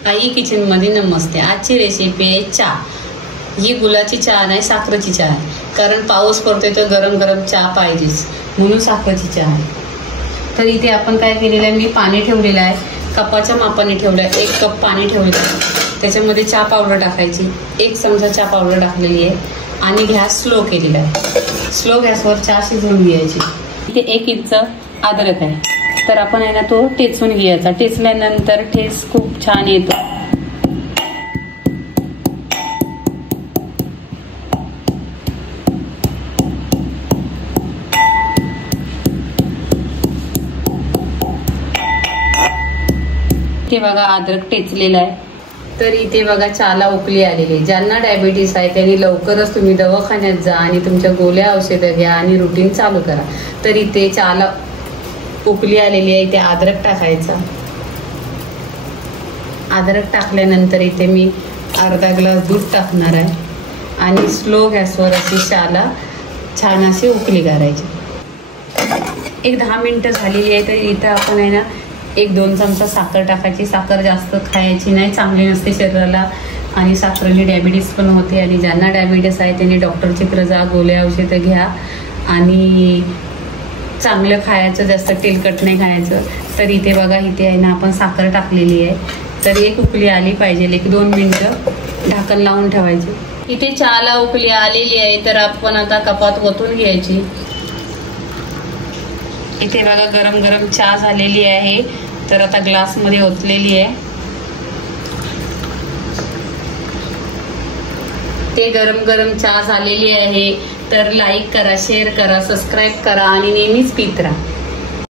आई kitchen मध्ये नमस्ते। आजची recipe आहे चहा। ही गुळाची चहा नाही, साखरेची चहा आहे। कारण पाऊस पडतोय तर गरम गरम चहा पाहिजेच, म्हणून साखरेची चहा आहे। तर इथे आपण काय केलेलं आहे, मी पाणी ठेवलेलं आहे, कपाच्या मापाने ठेवलं आहे। 1 कप पाणी ठेवलं आहे, त्याच्यामध्ये चहा पावडर टाकायची। 1 चमचा चहा पावडर टाकलेली आहे आणि गॅस स्लो केलेला आहे। स्लो गॅसवर चहा शिजवून घ्यायची। इथे 1 इंच अद्रक आहे, तर आपण आहे ना तो टेचून घ्यायचा। टेचल्यानंतर टेस्ट खूप छान येतो। इथे बघा अद्रक टेचलेला आहे। तर इथे बघा चहाला उकळी आलेली आहे। ज्यांना डायबिटीस आहे त्यांनी लवकरच तुम्ही दवाखान्यात जा आणि तुमच्या गोळ्या औषधं घ्या आणि रुटीन चालू करा। तर इथे चहाला उकळी आलेली आहे, इथे अद्रक टाकायचा। अद्रक टाकल्यानंतर इथे मी अर्धा ग्लास दूध टाकणार आहे आणि स्लो गॅसवर अशी चहाला छान अशी उकळी करायची। 10 मिनिटं झालेली आहे, तर इथं आपण आहे ना 1-2 चमचा साखर टाकायची। साखर जास्त खायची नाही, चांगली नसते शरीराला आणि साखरेने डायबिटीस पण होते। आणि ज्यांना डायबिटीस आहे त्यांनी डॉक्टरची जा, गोळ्या औषधं घ्या आणि चांगलं खायचं, जास्त तेलकट नाही खायचं। तर इथे बघा, इथे आहे ना आपण साखर टाकलेली आहे। तर 1 उकळी आली पाहिजे, 1-2 मिनिटं ढाकण लावून ठेवायची। इथे चहाला उकळी आलेली आहे, तर आपण आता कपात ओतून घ्यायची। इथे बघा गरम गरम चहा झालेली आहे, तर आता ग्लास मध्ये ओतलेली आहे। ते गरम गरम चहा झालेली आहे, तर लाईक करा, शेअर करा, सबस्क्राईब करा आणि नेहमीच पीत राहा।